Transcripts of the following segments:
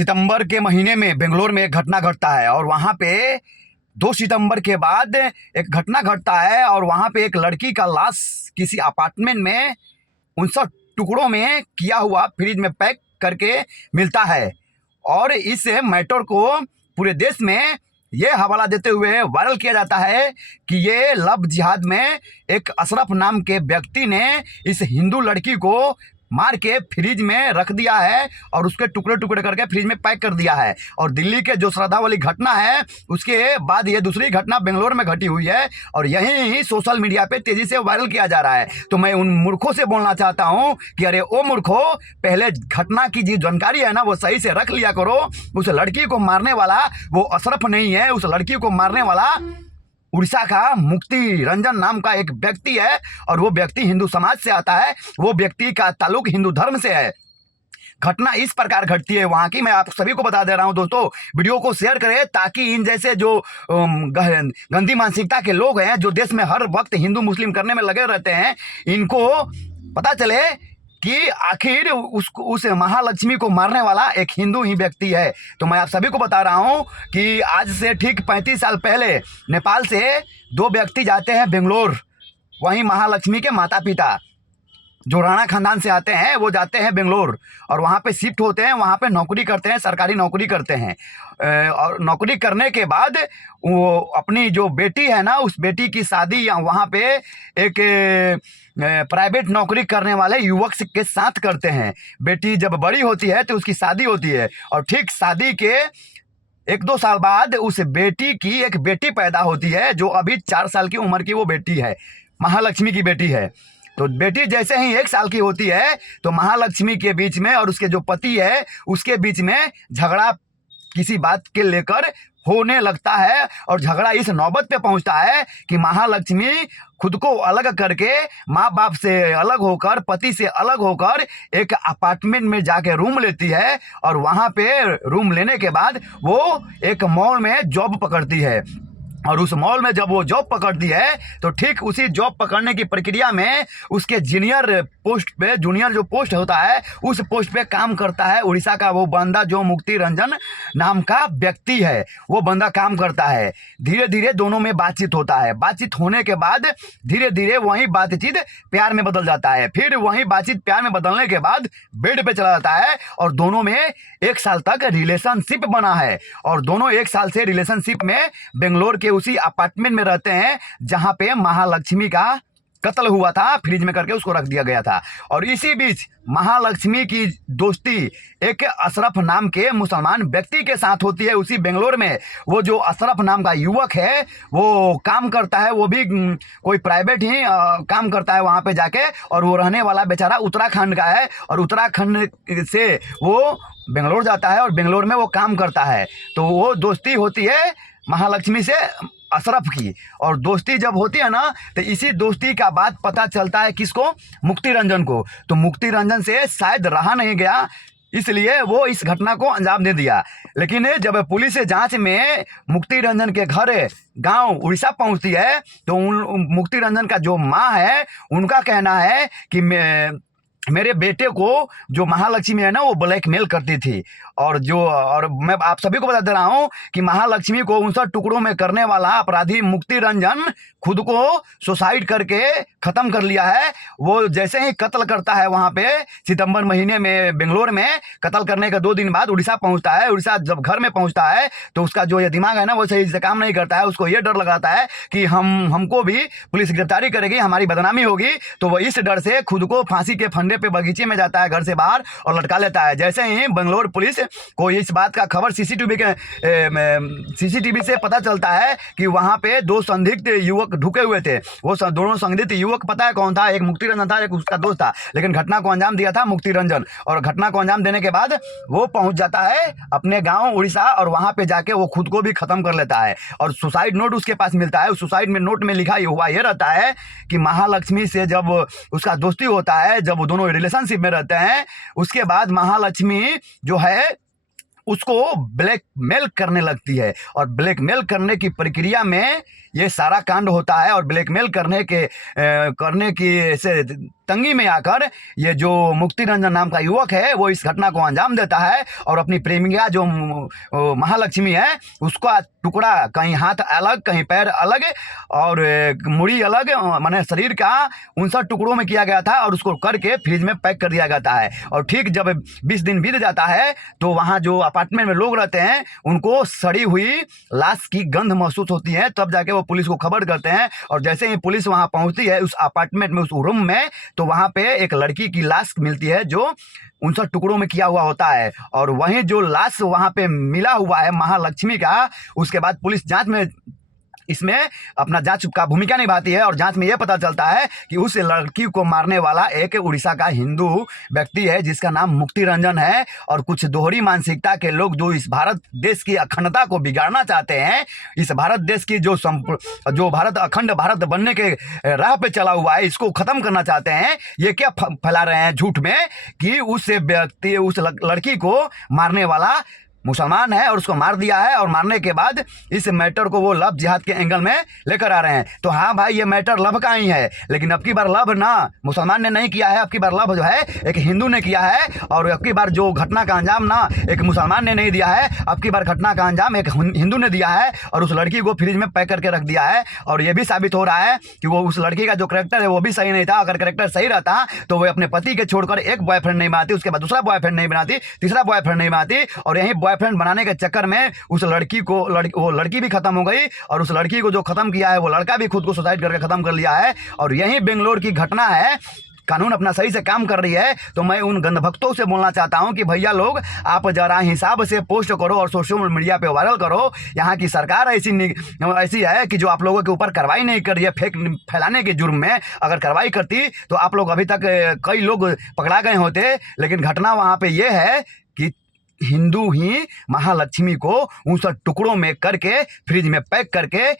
सितंबर के महीने में बेंगलोर में एक घटना घटता है और वहाँ पे 2 सितंबर के बाद एक घटना घटता है और वहाँ पे एक लड़की का लाश किसी अपार्टमेंट में 59 टुकड़ों में किया हुआ फ्रिज में पैक करके मिलता है। और इस मैटर को पूरे देश में ये हवाला देते हुए वायरल किया जाता है कि ये लव जिहाद में एक अशरफ नाम के व्यक्ति ने इस हिंदू लड़की को मार के फ्रिज में रख दिया है और उसके टुकड़े टुकड़े करके फ्रिज में पैक कर दिया है। और दिल्ली के जो श्रद्धा वाली घटना है उसके बाद ये दूसरी घटना बेंगलोर में घटी हुई है और यही सोशल मीडिया पे तेजी से वायरल किया जा रहा है। तो मैं उन मूर्खों से बोलना चाहता हूं कि अरे ओ मूर्खों, पहले घटना की जो जानकारी है ना वो सही से रख लिया करो। उस लड़की को मारने वाला वो अशरफ नहीं है, उस लड़की को मारने वाला उड़ीसा का मुक्ति रंजन नाम का एक व्यक्ति है और वो व्यक्ति हिंदू समाज से आता है, वो व्यक्ति का ताल्लुक हिंदू धर्म से है। घटना इस प्रकार घटती है वहाँ की, मैं आप सभी को बता दे रहा हूँ दोस्तों। वीडियो को शेयर करें ताकि इन जैसे जो गंदी मानसिकता के लोग हैं जो देश में हर वक्त हिंदू मुस्लिम करने में लगे रहते हैं, इनको पता चले कि आखिर उस महालक्ष्मी को मारने वाला एक हिंदू ही व्यक्ति है। तो मैं आप सभी को बता रहा हूं कि आज से ठीक 35 साल पहले नेपाल से 2 व्यक्ति जाते हैं बेंगलोर। वहीं महालक्ष्मी के माता पिता जो राणा खानदान से आते हैं वो जाते हैं बेंगलोर और वहाँ पे शिफ्ट होते हैं, वहाँ पे नौकरी करते हैं, सरकारी नौकरी करते हैं। और नौकरी करने के बाद वो अपनी जो बेटी है ना उस बेटी की शादी वहाँ पे एक प्राइवेट नौकरी करने वाले युवक के साथ करते हैं। बेटी जब बड़ी होती है तो उसकी शादी होती है और ठीक शादी के 1-2 साल बाद उस बेटी की एक बेटी पैदा होती है जो अभी 4 साल की उम्र की वो बेटी है, महालक्ष्मी की बेटी है। तो बेटी जैसे ही 1 साल की होती है तो महालक्ष्मी के बीच में और उसके जो पति है उसके बीच में झगड़ा किसी बात के लेकर होने लगता है और झगड़ा इस नौबत पे पहुंचता है कि महालक्ष्मी खुद को अलग करके माँ बाप से अलग होकर, पति से अलग होकर एक अपार्टमेंट में जाके रूम लेती है और वहाँ पे रूम लेने के बाद वो एक मॉल में जॉब पकड़ती है। और उस मॉल में जब वो जॉब पकड़ती है तो ठीक उसी जॉब पकड़ने की प्रक्रिया में उसके जूनियर जो पोस्ट होता है उस पोस्ट पे काम करता है उड़ीसा का वो बंदा जो मुक्ति रंजन नाम का व्यक्ति है, वो बंदा काम करता है। धीरे धीरे दोनों में बातचीत होता है, बातचीत होने के बाद धीरे धीरे वही बातचीत प्यार में बदल जाता है, फिर वही बातचीत प्यार में बदलने के बाद बेड पे चला जाता है और दोनों में 1 साल तक रिलेशनशिप बना है। और दोनों 1 साल से रिलेशनशिप में बेंगलोर के उसी अपार्टमेंट में रहते हैं जहां पे महालक्ष्मी का कत्ल हुआ था, फ्रिज में करके उसको रख दिया गया था। और इसी बीच महालक्ष्मी की दोस्ती एक अशरफ नाम के मुसलमान व्यक्ति के साथ होती है उसी बेंगलोर में। वो जो अशरफ नाम का युवक है वो काम करता है, वो भी कोई प्राइवेट ही काम करता है वहाँ पे जाके, और वो रहने वाला बेचारा उत्तराखंड का है और उत्तराखंड से वो बेंगलोर जाता है और बेंगलोर में वो काम करता है। तो वो दोस्ती होती है महालक्ष्मी से अशरफ की, और दोस्ती जब होती है ना तो इसी दोस्ती का बात पता चलता है किसको, मुक्ति रंजन को। तो मुक्ति रंजन से शायद रहा नहीं गया, इसलिए वो इस घटना को अंजाम दे दिया। लेकिन जब पुलिस जांच में मुक्ति रंजन के घर गांव उड़ीसा पहुंचती है तो मुक्ति रंजन का जो माँ है उनका कहना है कि मेरे बेटे को जो महालक्ष्मी है ना वो ब्लैकमेल करती थी। और मैं आप सभी को बता दे रहा हूं कि महालक्ष्मी को 59 टुकड़ों में करने वाला अपराधी मुक्ति रंजन खुद को सुसाइड करके खत्म कर लिया है। वो जैसे ही कत्ल करता है वहां पे सितंबर महीने में बेंगलोर में, कत्ल करने के 2 दिन बाद उड़ीसा पहुंचता है। उड़ीसा जब घर में पहुंचता है तो उसका जो ये दिमाग है ना वो सही से काम नहीं करता है। उसको ये डर लगाता है कि हमको भी पुलिस गिरफ्तारी करेगी, हमारी बदनामी होगी। तो वो इस डर से खुद को फांसी के फंदे पे बगीचे में जाता है घर से बाहर और लटका लेता है। जैसे ही बेंगलोर पुलिस को इस बात का खबर सीसीटीवी से पता चलता है कि वहां पे 2 संदिग्ध युवक ढुके हुए थे। वो दोनों संदिग्ध युवक पता है कौन था, एक मुक्ति रंजन था, एक उसका दोस्त था, लेकिन घटना को अंजाम दिया था मुक्ति रंजन। और घटना को अंजाम देने के बाद वो पहुंच जाता है अपने गाँव उड़ीसा और वहां पे जाके वो खुद को भी खत्म कर लेता है। और सुसाइड नोट उसके पास मिलता है। उस सुसाइड में नोट में लिखा हुआ ये रहता है कि महालक्ष्मी से जब उसका दोस्ती होता है, जब वो दोनों रिलेशनशिप में रहते हैं, उसके बाद महालक्ष्मी जो है उसको ब्लैकमेल करने लगती है। और ब्लैकमेल करने की प्रक्रिया में ये सारा कांड होता है। और ब्लैकमेल करने की ऐसे तंगी में आकर ये जो मुक्ति रंजन नाम का युवक है वो इस घटना को अंजाम देता है और अपनी प्रेमिका जो महालक्ष्मी है उसका टुकड़ा, कहीं हाथ अलग कहीं पैर अलग और मुड़ी अलग, माने शरीर का 59 टुकड़ों में किया गया था और उसको करके फ्रिज में पैक कर दिया जाता है। और ठीक जब 20 दिन बीत जाता है तो वहाँ जो अपार्टमेंट में लोग रहते हैं उनको सड़ी हुई लाश की गंध महसूस होती है। तब जाके वो पुलिस को खबर करते हैं और जैसे ही पुलिस वहाँ पहुँचती है उस अपार्टमेंट में, उस रूम में, तो वहाँ पे एक लड़की की लाश मिलती है जो 59 टुकड़ों में किया हुआ होता है। और वहीं जो लाश वहाँ पे मिला हुआ है महालक्ष्मी का, उसके बाद पुलिस जांच में इसमें अपना जांच का भूमिका निभाती है और जांच में यह पता चलता है कि उस लड़की को मारने वाला एक उड़ीसा का हिंदू व्यक्ति है जिसका नाम मुक्ति रंजन है। और कुछ दोहरी मानसिकता के लोग जो इस भारत देश की अखंडता को बिगाड़ना चाहते हैं, इस भारत देश की जो भारत अखंड भारत बनने के राह पे चला हुआ है, इसको खत्म करना चाहते हैं। ये क्या फैला रहे हैं झूठ में कि उस व्यक्ति, उस लड़की को मारने वाला मुसलमान है और उसको मार दिया है। और मारने के बाद इस मैटर को वो लव जिहाद के एंगल में लेकर आ रहे हैं। तो हाँ भाई, ये मैटर लव का ही है, लेकिन अब की बार लव ना मुसलमान ने नहीं किया है, अब की बार लव जो है एक हिंदू ने किया है। और अब की बार जो घटना का अंजाम ना एक मुसलमान ने नहीं दिया है, अब की बार घटना का अंजाम एक हिंदू ने दिया है और उस लड़की को फ्रिज में पैक करके रख दिया है। और ये भी साबित हो रहा है कि वो उस लड़की का जो करेक्टर है वो भी सही नहीं था। अगर करेक्टर सही रहता तो वो अपने पति के छोड़कर एक बॉयफ्रेंड नहीं बनाती, उसके बाद दूसरा बॉयफ्रेंड नहीं बनाती, तीसरा बॉयफ्रेंड नहीं बनाती। और यही बॉयफ्रेंड बनाने के चक्कर में उस लड़की को वो लड़की भी खत्म हो गई और उस लड़की को जो खत्म किया है वो लड़का भी खुद को सुसाइड करके खत्म कर लिया है। और यही बेंगलोर की घटना है। कानून अपना सही से काम कर रही है। तो मैं उन गंधभक्तों से बोलना चाहता हूं कि भैया लोग, आप जरा हिसाब से पोस्ट करो और सोशल मीडिया पे वायरल करो। यहाँ की सरकार ऐसी है कि जो आप लोगों के ऊपर कार्रवाई नहीं कर रही है फेक फैलाने के जुर्म में। अगर कार्रवाई करती तो आप लोग अभी तक कई लोग पकड़ा गए होते। लेकिन घटना वहाँ पे ये है कि हिंदू ही महालक्ष्मी को 59 टुकड़ों में करके फ्रिज में पैक करके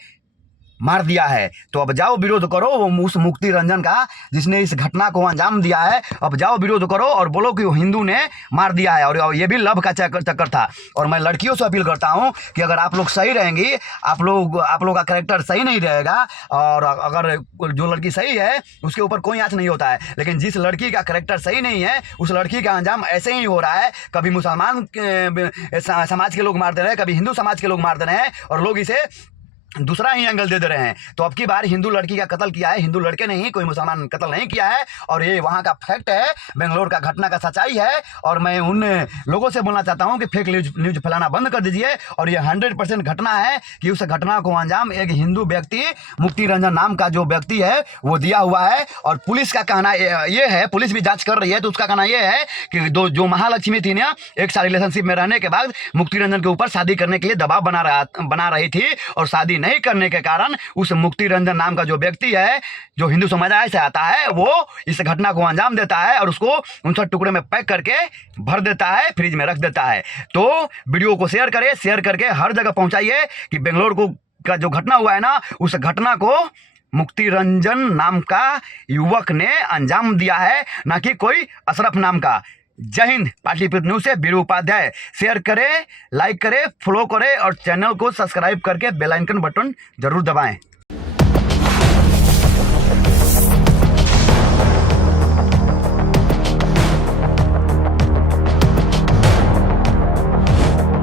मार दिया है। तो अब जाओ विरोध करो वो उस मुक्ति रंजन का जिसने इस घटना को अंजाम दिया है। अब जाओ विरोध करो और बोलो कि वो हिंदू ने मार दिया है। और ये भी लव का चक्कर था। और मैं लड़कियों से अपील करता हूं कि अगर आप लोग सही रहेंगी, आप लोग का कैरेक्टर सही नहीं रहेगा, और अगर जो लड़की सही है उसके ऊपर कोई आँच नहीं होता है, लेकिन जिस लड़की का कैरेक्टर सही नहीं है उस लड़की का अंजाम ऐसे ही हो रहा है। कभी मुसलमान समाज के लोग मारते रहे, कभी हिंदू समाज के लोग मारते रहे और लोग इसे दूसरा ही एंगल दे रहे हैं। तो अब की बार हिंदू लड़की का कत्ल किया है, हिंदू लड़के ने ही, कोई मुसलमान कत्ल नहीं किया है। और ये वहाँ का फैक्ट है, बेंगलोर का घटना का सच्चाई है। और मैं उन लोगों से बोलना चाहता हूँ कि फेक न्यूज फैलाना बंद कर दीजिए। और ये 100% घटना है कि उस घटना को अंजाम एक हिंदू व्यक्ति, मुक्ति रंजन नाम का जो व्यक्ति है वो दिया हुआ है। और पुलिस का कहना ये है, पुलिस भी जाँच कर रही है, तो उसका कहना ये है कि जो महालक्ष्मी थी ना, एक साल रिलेशनशिप में रहने के बाद मुक्ति रंजन के ऊपर शादी करने के लिए दबाव बना रही थी। और शादी नहीं करने के कारण उस मुक्ति रंजन नाम का जो व्यक्ति है, जो हिंदू समुदाय से आता है, वो इस घटना को अंजाम देता है और उसको 59 टुकड़े में पैक करके भर देता है, फ्रिज में रख देता है। तो वीडियो को शेयर करें, शेयर करके हर जगह पहुंचाइए कि बेंगलोर का जो घटना हुआ है ना, उस घटना को मुक्ति रंजन नाम का युवक ने अंजाम दिया है, ना कि कोई अशरफ नाम का। जय हिंद। पाटलिपुत्र न्यूज से वीरू उपाध्याय। शेयर करें, लाइक करें, फॉलो करें और चैनल को सब्सक्राइब करके बेल आइकन बटन जरूर दबाएं।